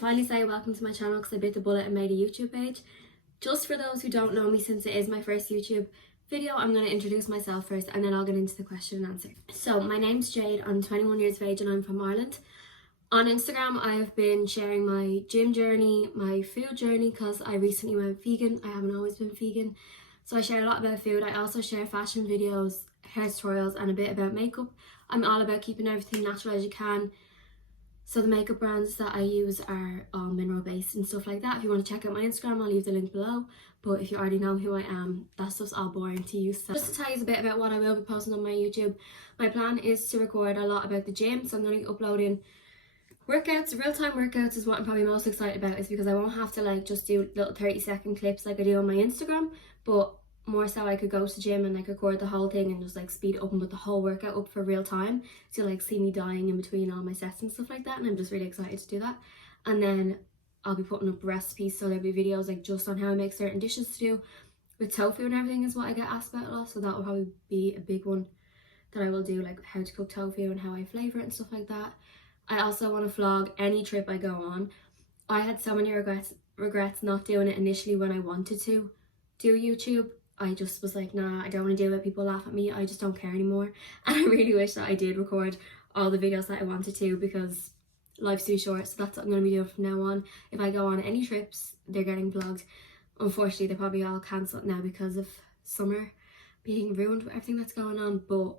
finally say welcome to my channel because I bit the bullet and made a YouTube page. Just for those who don't know me, since it is my first YouTube video, I'm going to introduce myself first and then I'll get into the question and answer. So my name's Jade, I'm 21 years of age and I'm from Ireland. On Instagram I have been sharing my gym journey, my food journey, because I recently went vegan. I haven't always been vegan, so I share a lot about food. I also share fashion videos, hair tutorials and a bit about makeup. I'm all about keeping everything natural as you can. So the makeup brands that I use are all mineral based and stuff like that. If you want to check out my Instagram, I'll leave the link below. But if you already know who I am, that stuff's all boring to you. So just to tell you a bit about what I will be posting on my YouTube, my plan is to record a lot about the gym. So I'm going to be uploading workouts. Real-time workouts is what I'm probably most excited about, is because I won't have to like just do little 30-second clips like I do on my Instagram, but more so I could go to the gym and like record the whole thing and just like speed it up and put the whole workout up for real time, so you'll like see me dying in between all my sets and stuff like that, and I'm just really excited to do that. And then I'll be putting up recipes, so there'll be videos like just on how I make certain dishes to do with tofu and everything is what I get asked about a lot, so that will probably be a big one that I will do, like how to cook tofu and how I flavour it and stuff like that. I also want to vlog any trip I go on. I had so many regrets not doing it initially when I wanted to do YouTube. I just was like, nah, I don't want to do it, people laugh at me, I just don't care anymore. And I really wish that I did record all the videos that I wanted to, because life's too short. So that's what I'm going to be doing from now on. If I go on any trips, they're getting vlogged. Unfortunately, they're probably all cancelled now because of summer being ruined with everything that's going on. But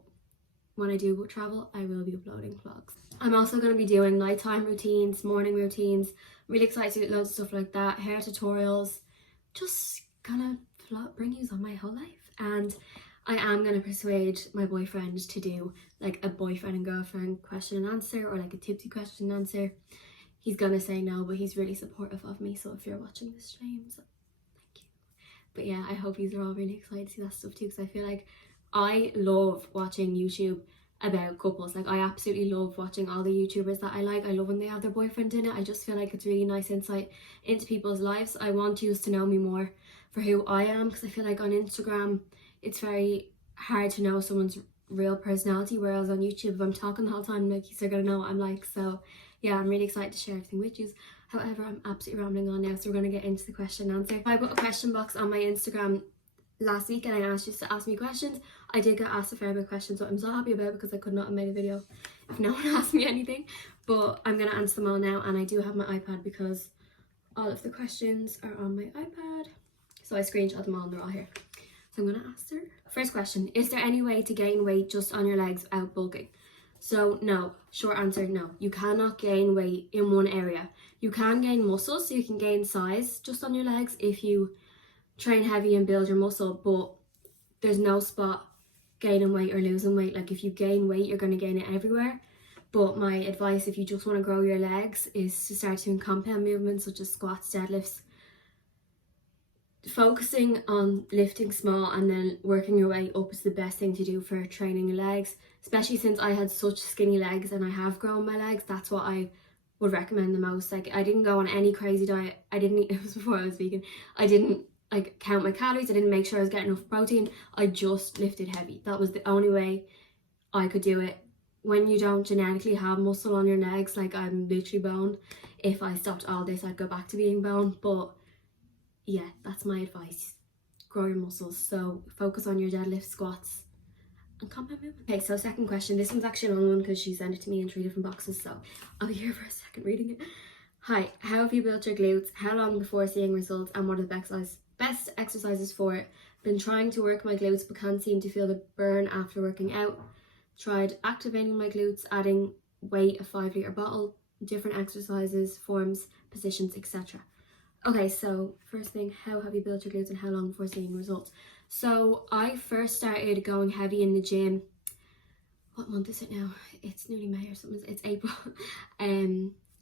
when I do travel, I will be uploading vlogs. I'm also going to be doing nighttime routines, morning routines. I'm really excited to do loads of stuff like that. Hair tutorials. Just gonna bring you on my whole life. And I am going to persuade my boyfriend to do like a boyfriend and girlfriend question and answer, or like a tipsy question and answer. He's going to say no, but he's really supportive of me, so if you're watching this stream, so thank you. But yeah, I hope you're all really excited to see that stuff too, because I feel like I love watching YouTube about couples. Like I absolutely love watching all the YouTubers that I like. I love when they have their boyfriend in it. I just feel like it's really nice insight into people's lives. I want you to know me more for who I am, because I feel like on Instagram it's very hard to know someone's real personality, whereas on YouTube, if I'm talking the whole time, like, they're gonna know what I'm like. So yeah, I'm really excited to share everything with you. However, I'm absolutely rambling on now, so we're gonna get into the question and answer. I put a question box on my Instagram last week and I asked you to ask me questions. I did get asked a fair bit of questions, what I'm so happy about, because I could not have made a video if no one asked me anything. But I'm gonna answer them all now, and I do have my iPad because all of the questions are on my iPad. So I screenshot them all and they're all here. So I'm gonna answer. First question, is there any way to gain weight just on your legs without bulking? So no, short answer, no. You cannot gain weight in one area. You can gain muscle, so you can gain size just on your legs if you train heavy and build your muscle, but there's no spot gaining weight or losing weight. Like if you gain weight, you're gonna gain it everywhere. But my advice, if you just want to grow your legs, is to start doing compound movements such as squats, deadlifts. Focusing on lifting small and then working your way up is the best thing to do for training your legs, especially since I had such skinny legs and I have grown my legs. That's what I would recommend the most. Like I didn't go on any crazy diet. I didn't eat, it was before I was vegan. I didn't like count my calories. I didn't make sure I was getting enough protein. I just lifted heavy. That was the only way I could do it. When you don't genetically have muscle on your legs, like I'm literally bone. If I stopped all this, I'd go back to being bone. But yeah, that's my advice. Grow your muscles. So focus on your deadlift, squats and compound movement. Okay, so second question. This one's actually a long one because she sent it to me in 3 different boxes, so I'll be here for a second reading it. Hi, how have you built your glutes? How long before seeing results, and what are the best exercises for it? Been trying to work my glutes but can't seem to feel the burn after working out. Tried activating my glutes, adding weight, a 5-litre bottle, different exercises, forms, positions, etc. Okay, so first thing, how have you built your glutes and how long before seeing results? So I first started going heavy in the gym. What month is it now? It's nearly May or something. It's April.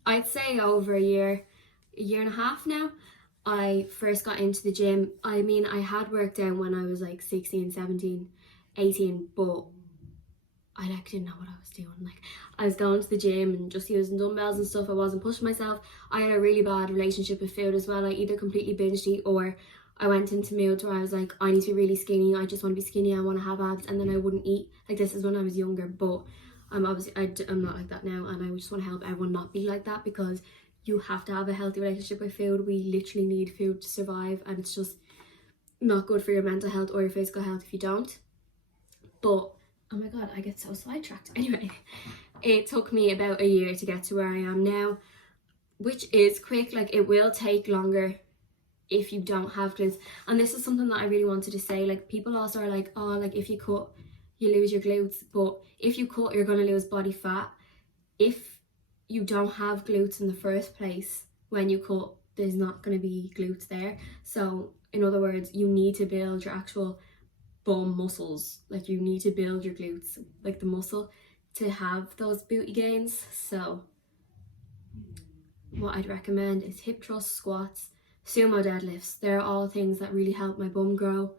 I'd say over a year and a half now. I first got into the gym. I mean, I had worked out when I was like 16, 17, 18, but I like didn't know what I was doing. Like I was going to the gym and just using dumbbells and stuff. I wasn't pushing myself. I had a really bad relationship with food as well. I either completely binged eat, or I went into moods where I was like, I need to be really skinny. I just want to be skinny. I want to have abs, and then I wouldn't eat. Like this is when I was younger, but I'm not like that now, and I just want to help everyone not be like that, because you have to have a healthy relationship with food. We literally need food to survive, and it's just not good for your mental health or your physical health if you don't. But oh my god, I get so sidetracked. Anyway, it took me about a year to get to where I am now, which is quick. Like, it will take longer if you don't have glutes. And this is something that I really wanted to say. Like, people also are like, oh, like if you cut you lose your glutes, but if you cut you're going to lose body fat. If you don't have glutes in the first place, when you cut there's not going to be glutes there. So in other words, you need to build your actual bum muscles. Like, you need to build your glutes, like the muscle, to have those booty gains. So what I'd recommend is hip thrust, squats, sumo deadlifts. They're all things that really help my bum grow.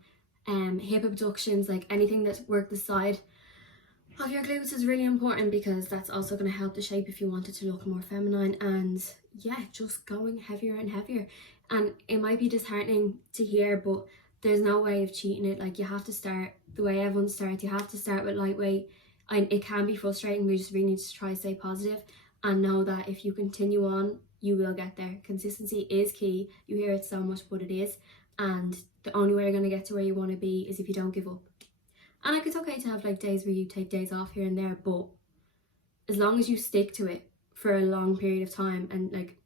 Hip abductions, like anything that work the side of your glutes is really important, because that's also going to help the shape if you want it to look more feminine. And yeah, just going heavier and heavier. And it might be disheartening to hear, but there's no way of cheating it. Like, you have to start the way everyone starts. You have to start with lightweight. And it can be frustrating. We just really need to try to stay positive and know that if you continue on, you will get there. Consistency is key. You hear it so much, but it is. And the only way you're going to get to where you want to be is if you don't give up. And like, it's okay to have like days where you take days off here and there, but as long as you stick to it for a long period of time, and like,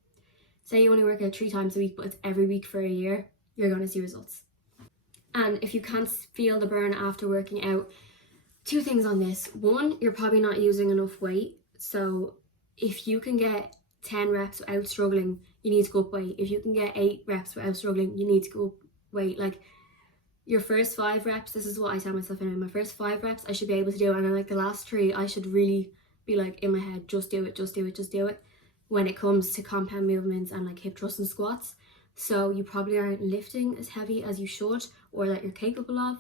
say you only work out 3 times a week, but it's every week for a year, you're going to see results. And if you can't feel the burn after working out, 2 things on this. 1, you're probably not using enough weight. So if you can get 10 reps without struggling, you need to go up weight. If you can get 8 reps without struggling, you need to go up weight. Like, your first 5 reps, this is what I tell myself anyway, my first 5 reps I should be able to do, and then like the last 3 I should really be like in my head, just do it, just do it, just do it, when it comes to compound movements and like hip thrusts and squats. So you probably aren't lifting as heavy as you should, or that you're capable of.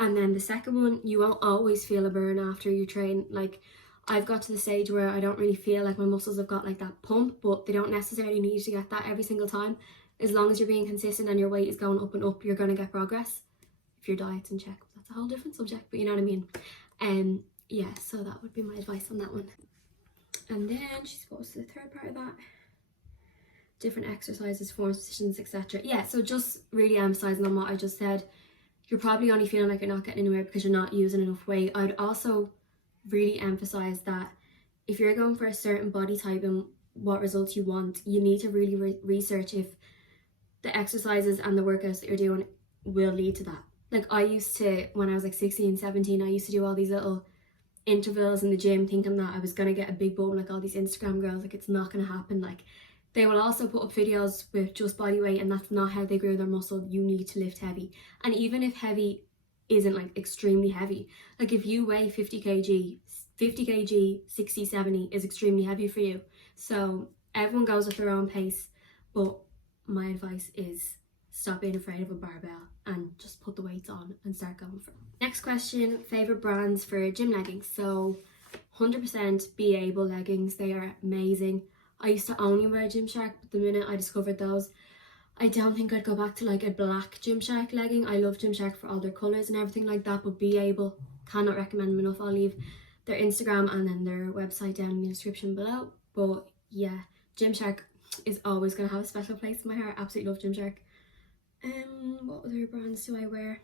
And then the second one, you won't always feel a burn after you train. Like, I've got to the stage where I don't really feel like my muscles have got like that pump, but they don't necessarily need to get that every single time. As long as you're being consistent and your weight is going up and up, you're going to get progress. If your diet's in check, that's a whole different subject, but you know what I mean. Yeah, so that would be my advice on that one. And then she's supposed to the third part of that, different exercises, forms, positions, etc. Yeah, so just really emphasizing on what I just said. You're probably only feeling like you're not getting anywhere because you're not using enough weight. I'd also really emphasize that if you're going for a certain body type and what results you want, you need to really research if the exercises and the workouts that you're doing will lead to that. Like, I used to, when I was like 16, 17, I used to do all these little intervals in the gym thinking that I was going to get a big bum like all these Instagram girls. Like, it's not going to happen. Like, they will also put up videos with just body weight, and that's not how they grow their muscle. You need to lift heavy. And even if heavy isn't like extremely heavy, like if you weigh 50 kg, 60, 70 is extremely heavy for you. So everyone goes at their own pace, but my advice is stop being afraid of a barbell and just put the weights on and start going for it. Next question, favorite brands for gym leggings. So 100% Be Able leggings. They are amazing. I used to only wear Gymshark, but the minute I discovered those, I don't think I'd go back to like a black Gymshark legging. I love Gymshark for all their colours and everything like that, but Be Able, cannot recommend them enough. I'll leave their Instagram and then their website down in the description below. But yeah, Gymshark is always going to have a special place in my heart. Absolutely love Gymshark. What other brands do I wear?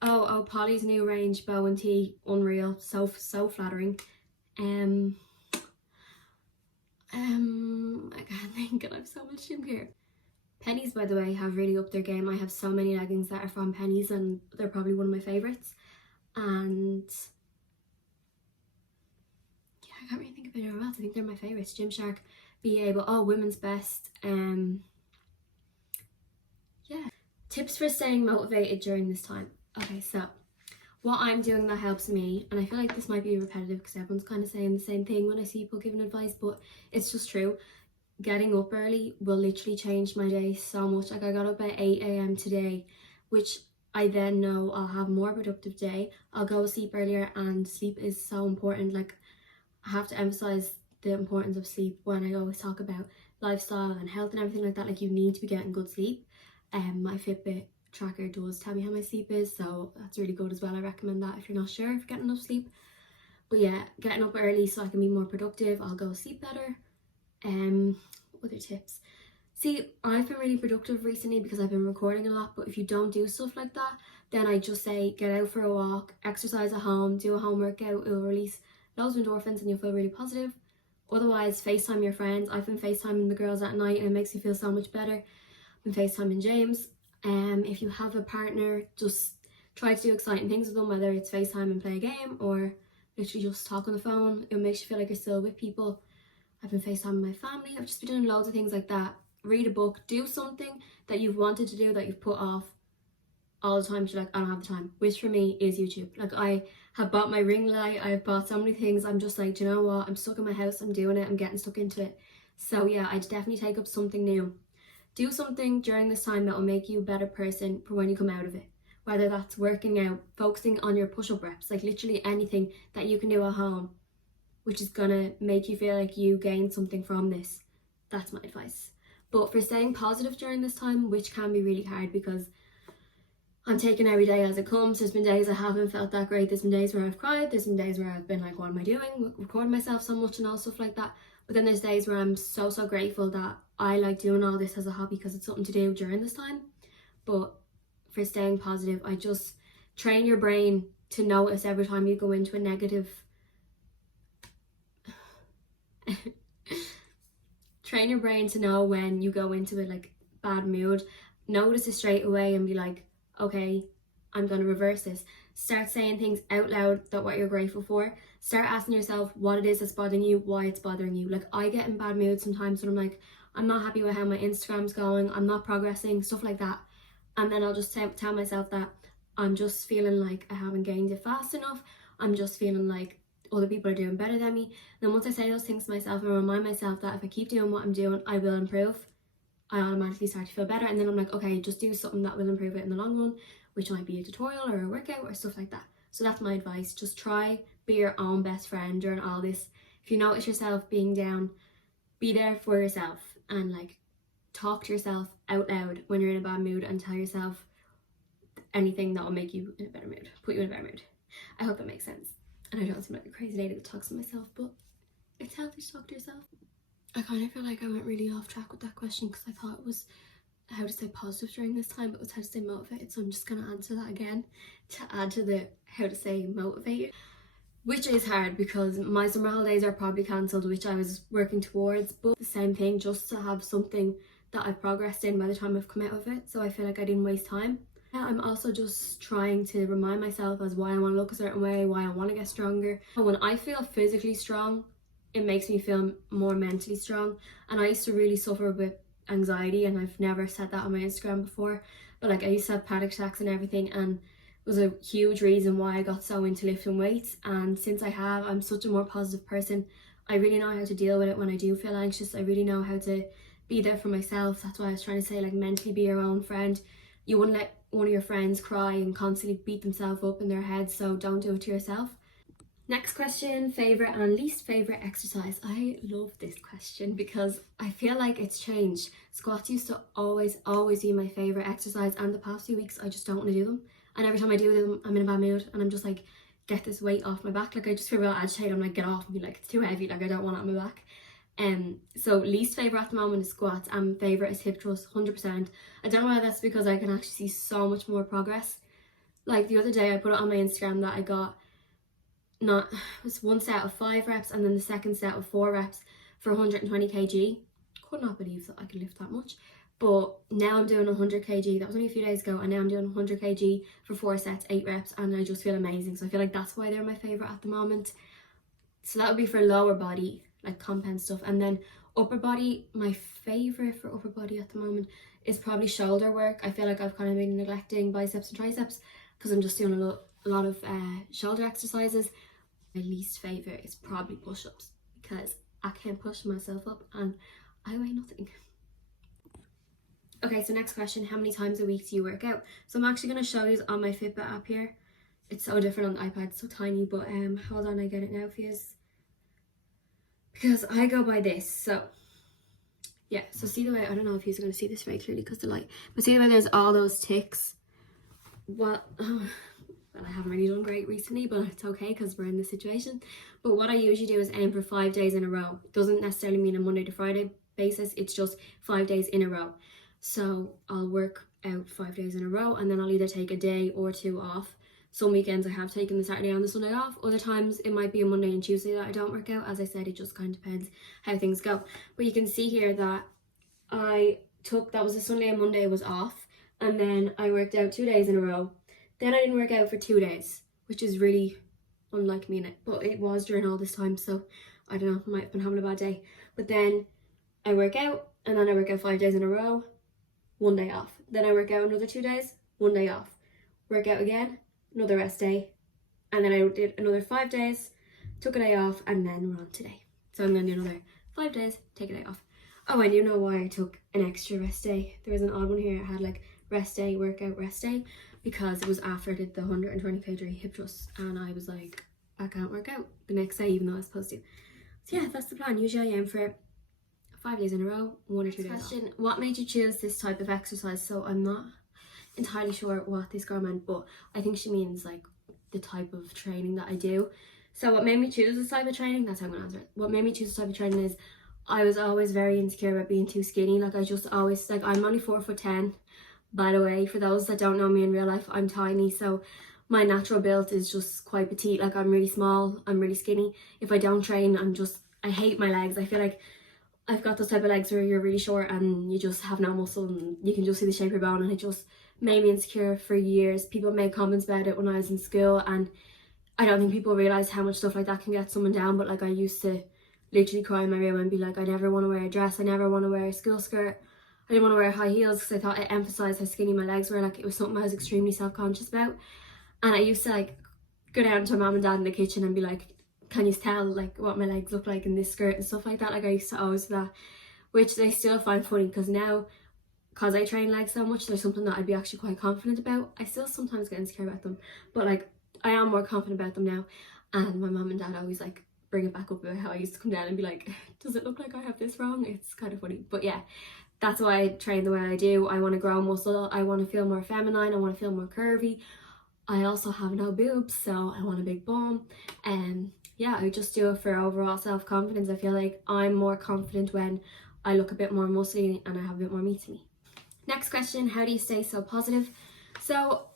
Oh, Polly's new range, Bow and Tea, unreal, so flattering. I can't think, and I have so much gym gear. Pennies, by the way, have really upped their game. I have so many leggings that are from Pennies, and they're probably one of my favourites. And yeah, I can't really think of anyone else. I think they're my favourites. Gymshark, Be Able, oh, Women's Best. Yeah. Tips for staying motivated during this time. Okay, so what I'm doing that helps me, and I feel like this might be repetitive because everyone's kind of saying the same thing when I see people giving advice, but it's just true. Getting up early will literally change my day so much. Like, I got up at 8 a.m. today, which I then know I'll have a more productive day. I'll go to sleep earlier, and sleep is so important. Like, I have to emphasize the importance of sleep when I always talk about lifestyle and health and everything like that. Like, you need to be getting good sleep. My Fitbit tracker does tell me how my sleep is, so that's really good as well. I recommend that if you're not sure if you're getting enough sleep. But yeah, getting up early so I can be more productive. I'll go sleep better. What other tips. See, I've been really productive recently because I've been recording a lot, but if you don't do stuff like that, then I just say get out for a walk, exercise at home, do a home workout. It will release loads of endorphins and you'll feel really positive. Otherwise, FaceTime your friends. I've been FaceTiming the girls at night and it makes me feel so much better. I've been FaceTiming James. If you have a partner, just try to do exciting things with them, whether it's FaceTime and play a game or literally just talk on the phone. It makes you feel like you're still with people. I've been FaceTiming my family. I've just been doing loads of things like that. Read a book, do something that you've wanted to do that you've put off all the time. You're like, I don't have the time, which for me is YouTube. Like, I have bought my ring light, I've bought so many things. I'm just like, do you know what, I'm stuck in my house, I'm doing it, I'm getting stuck into it. So yeah, I'd definitely take up something new. Do something during this time that will make you a better person for when you come out of it, whether that's working out, focusing on your push-up reps, like literally anything that you can do at home which is gonna make you feel like you gain something from this. That's my advice. But for staying positive during this time, which can be really hard because I'm taking every day as it comes. There's been days I haven't felt that great. There's been days where I've cried. There's been days where I've been like, what am I doing? Recording myself so much and all stuff like that. But then there's days where I'm so grateful that I like doing all this as a hobby because it's something to do during this time. But for staying positive, I just train your brain to notice every time you go into a negative train your brain to know when you go into a like bad mood. Notice it straight away and be like, okay, I'm going to reverse this. Start saying things out loud that what you're grateful for. Start asking yourself what it is that's bothering you, why it's bothering you. Like, I get in bad moods sometimes when I'm like, I'm not happy with how my Instagram's going, I'm not progressing, stuff like that. And then I'll just tell myself that I'm just feeling like I haven't gained it fast enough. I'm just feeling like other people are doing better than me. And then once I say those things to myself and remind myself that if I keep doing what I'm doing, I will improve, I automatically start to feel better. And then I'm like, okay, just do something that will improve it in the long run, which might be a tutorial or a workout or stuff like that. So that's my advice. Just try, be your own best friend during all this. If you notice yourself being down, be there for yourself and like talk to yourself out loud when you're in a bad mood and tell yourself anything that will make you in a better mood, put you in a better mood. I hope that makes sense. And I don't seem like a crazy lady that talks to myself, but it's healthy to talk to yourself. I kind of feel like I went really off track with that question because I thought it was how to stay positive during this time, but it was how to stay motivated. So I'm just going to answer that again to add to the how to stay motivated, which is hard because my summer holidays are probably cancelled, which I was working towards, but the same thing, just to have something that I've progressed in by the time I've come out of it. So I feel like I didn't waste time. I'm also just trying to remind myself as why I want to look a certain way, why I want to get stronger. When I feel physically strong, it makes me feel more mentally strong. And I used to really suffer with anxiety, and I've never said that on my Instagram before, but like I used to have panic attacks and everything, and it was a huge reason why I got so into lifting weights. And since I have, I'm such a more positive person. I really know how to deal with it when I do feel anxious. I really know how to be there for myself. That's why I was trying to say, like, mentally be your own friend. You wouldn't let one of your friends cry and constantly beat themselves up in their heads, so don't do it to yourself. Next question, favourite and least favourite exercise. I love this question because I feel like it's changed. Squats used to always be my favourite exercise, and the past few weeks I just don't want to do them. And every time I do them, I'm in a bad mood and I'm just like, get this weight off my back. Like, I just feel real agitated. I'm like, get off me, like it's too heavy, like I don't want it on my back. So least favourite at the moment is squats, and favourite is hip thrust, 100%. I don't know why that's because I can actually see so much more progress. Like the other day I put it on my Instagram that I got it was one set of 5 reps and then the second set of 4 reps for 120 kg. Could not believe that I could lift that much. But now I'm doing 100 kg. That was only a few days ago, and now I'm doing 100 kg for 4 sets, 8 reps, and I just feel amazing. So I feel like that's why they're my favourite at the moment. So that would be for lower body, like compound stuff. And then upper body, my favourite for upper body at the moment is probably shoulder work. I feel like I've kind of been neglecting biceps and triceps because I'm just doing a lot of shoulder exercises. My least favourite is probably push-ups because I can't push myself up and I weigh nothing. Okay, so next question, how many times a week do you work out? So I'm actually going to show you on my Fitbit app here. It's so different on the iPad, it's so tiny, but hold on, I get it now for you. Because I go by this, so yeah, so see the way, I don't know if you're going to see this very clearly because the light, but see the way there's all those ticks? Well, I haven't really done great recently, but it's okay because we're in this situation. But what I usually do is aim for 5 days in a row. Doesn't necessarily mean a Monday to Friday basis, it's just 5 days in a row. So I'll work out 5 days in a row, and then I'll either take a day or two off. Some weekends I have taken the Saturday and the Sunday off. Other times it might be a Monday and Tuesday that I don't work out. As I said, it just kind of depends how things go. But you can see here that that was a Sunday and Monday was off, and then I worked out 2 days in a row. Then I didn't work out for 2 days, which is really unlike me in it, but it was during all this time, so I don't know, I might have been having a bad day. But then I work out, and then I work out 5 days in a row, 1 day off. Then I work out another 2 days, 1 day off. Work out again, another rest day, and then I did another 5 days, took a day off, and then we're on today. So I'm going to do another 5 days, take a day off. Oh, and you know why I took an extra rest day? There was an odd one here. It had like rest day, workout, rest day, because it was after I did the 120 kg hip thrust, and I was like, I can't work out the next day even though I was supposed to. So yeah, that's the plan. Usually I aim for 5 days in a row, 1 or 2 days off. What made you choose this type of exercise? So I'm not entirely sure what this girl meant, but I think she means like the type of training that I do. So what made me choose this type of training, that's how I'm gonna answer it. What made me choose this type of training is I was always very insecure about being too skinny. Like I just always, like I'm only 4'10". By the way, for those that don't know me in real life, I'm tiny, so my natural build is just quite petite. Like I'm really small, I'm really skinny. If I don't train, I hate my legs. I feel like I've got those type of legs where you're really short and you just have no muscle and you can just see the shape of your bone, and it just made me insecure for years. People made comments about it when I was in school, and I don't think people realise how much stuff like that can get someone down. But like I used to literally cry in my room and be like, I never want to wear a dress, I never want to wear a school skirt, I didn't want to wear high heels, because I thought it emphasised how skinny my legs were. Like it was something I was extremely self-conscious about. And I used to like go down to mum and dad in the kitchen and be like, can you tell like what my legs look like in this skirt and stuff like that. Like I used to always do that, which they still find funny, because now, because I train legs so much, there's something that I'd be actually quite confident about. I still sometimes get insecure about them, but like I am more confident about them now. And my mum and dad always like bring it back up about how I used to come down and be like, does it look like I have this wrong? It's kind of funny. But yeah, that's why I train the way I do. I want to grow muscle, I want to feel more feminine, I want to feel more curvy. I also have no boobs, so I want a big bum. And yeah, I just do it for overall self-confidence. I feel like I'm more confident when I look a bit more muscly and I have a bit more meat to me. Next question, how do you stay so positive? So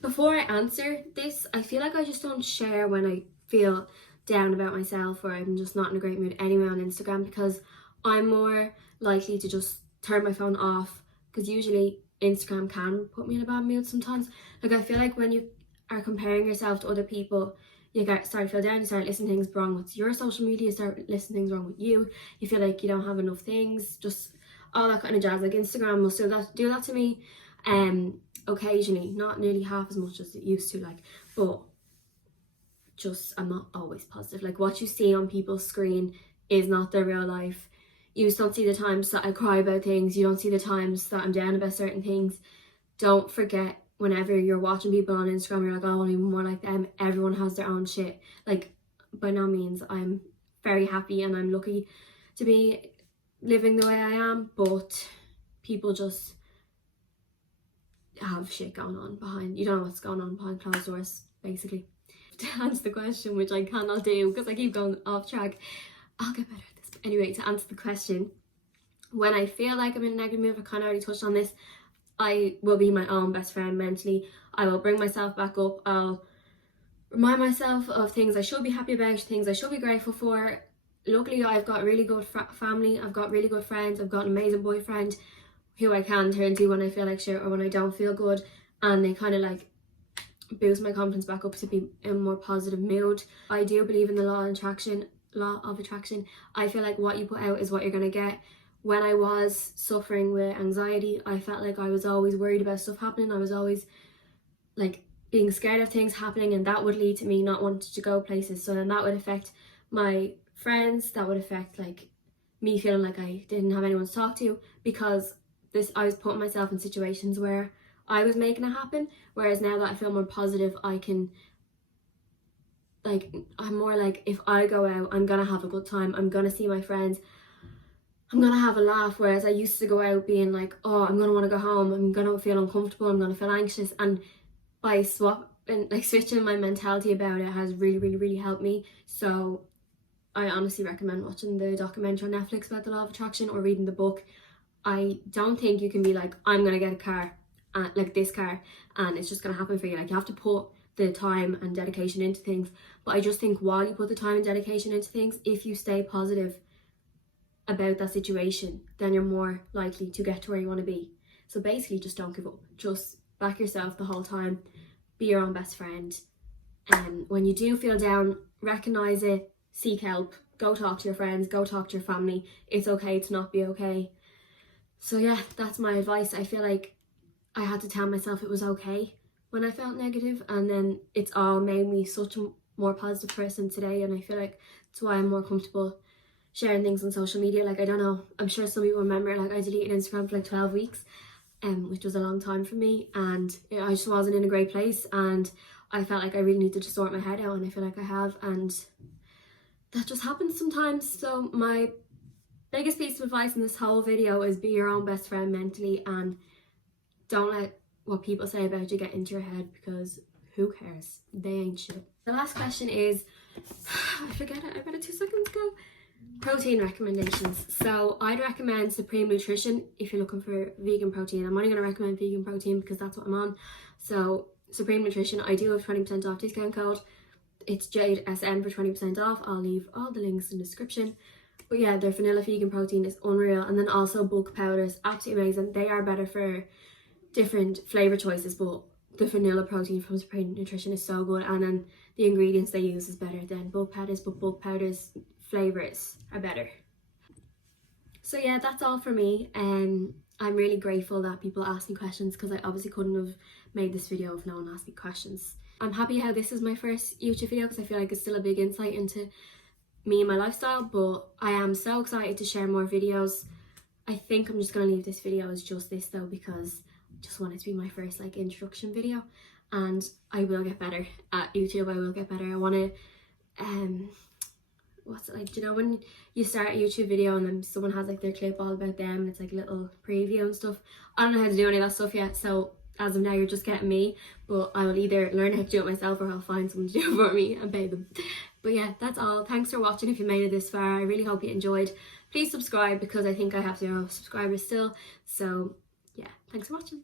before I answer this, I feel like I just don't share when I feel down about myself or I'm just not in a great mood anyway on Instagram, because I'm more likely to just turn my phone off, because usually Instagram can put me in a bad mood sometimes. Like I feel like when you are comparing yourself to other people, you start to feel down, you start listening to things wrong with your social media, you start listening to things wrong with you, you feel like you don't have enough things, just all that kind of jazz. Like Instagram must do that to me occasionally, not nearly half as much as it used to, like, but just I'm not always positive. Like what you see on people's screen is not their real life. You just don't see the times that I cry about things, you don't see the times that I'm down about certain things. Don't forget, whenever you're watching people on Instagram, you're like, oh, I want to be more like them. Everyone has their own shit. Like, by no means, I'm very happy and I'm lucky to be living the way I am, but people just have shit going on behind. You don't know what's going on behind closed doors, basically. To answer the question, which I cannot do because I keep going off track, I'll get better at this. But anyway, to answer the question, when I feel like I'm in a negative mood, I kind of already touched on this, I will be my own best friend mentally. I will bring myself back up. I'll remind myself of things I should be happy about, things I should be grateful for. Luckily, I've got really good family. I've got really good friends. I've got an amazing boyfriend who I can turn to when I feel like shit or when I don't feel good. And they kind of like boost my confidence back up to be in a more positive mood. I do believe in the law of attraction. I feel like what you put out is what you're going to get. When I was suffering with anxiety, I felt like I was always worried about stuff happening. I was always like being scared of things happening, and that would lead to me not wanting to go places. So then that would affect my friends, that would affect like me feeling like I didn't have anyone to talk to, because I was putting myself in situations where I was making it happen. Whereas now that I feel more positive, I can like, I'm more like, if I go out, I'm gonna have a good time, I'm gonna see my friends, I'm gonna have a laugh. Whereas I used to go out being like, oh, I'm gonna want to go home, I'm gonna feel uncomfortable, I'm gonna feel anxious. And by switching my mentality about it has really helped me. So I honestly recommend watching the documentary on Netflix about the law of attraction or reading the book. I don't think you can be like, I'm gonna get a car, like this car, and it's just gonna happen for you. Like, you have to put the time and dedication into things. But I just think while you put the time and dedication into things, if you stay positive about that situation, then you're more likely to get to where you want to be. So basically, just don't give up. Just back yourself the whole time. Be your own best friend. And when you do feel down, recognize it, seek help, go talk to your friends, go talk to your family. It's okay to not be okay. So yeah, that's my advice. I feel like I had to tell myself it was okay when I felt negative, and then it's all made me such a more positive person today. And I feel like that's why I'm more comfortable sharing things on social media. Like, I don't know, I'm sure some people remember, like, I deleted Instagram for like 12 weeks, which was a long time for me, and I just wasn't in a great place, and I felt like I really needed to sort my head out, and I feel like I have, and that just happens sometimes. So my biggest piece of advice in this whole video is be your own best friend mentally, and don't let what people say about you get into your head, because who cares? They ain't shit. The last question is, I forget it, I read it 2 seconds ago. Protein recommendations. So I'd recommend Supreme Nutrition if you're looking for vegan protein. I'm only going to recommend vegan protein because that's what I'm on. So Supreme Nutrition, I do have 20% off discount code. It's JadeSN for 20% off. I'll leave all the links in the description. But yeah, their vanilla vegan protein is unreal. And then also bulk powders, absolutely amazing. They are better for different flavour choices, but the vanilla protein from Supreme Nutrition is so good. And then the ingredients they use is better than bulk powders, but bulk powders flavors are better. So yeah, that's all for me. I'm really grateful that people ask me questions, because I obviously couldn't have made this video if no one asked me questions. I'm happy how this is my first YouTube video, because I feel like it's still a big insight into me and my lifestyle, but I am so excited to share more videos. I think I'm just going to leave this video as just this though, because I just want it to be my first like introduction video, and I will get better at YouTube. I will get better. I want to what's it like, do you know when you start a YouTube video and then someone has like their clip all about them and it's like a little preview and stuff? I don't know how to do any of that stuff yet, so as of now you're just getting me, but I will either learn how to do it myself or I'll find someone to do it for me and pay them. But yeah, that's all. Thanks for watching. If you made it this far, I really hope you enjoyed. Please subscribe, because I think I have 0 subscribers still. So yeah, thanks for watching.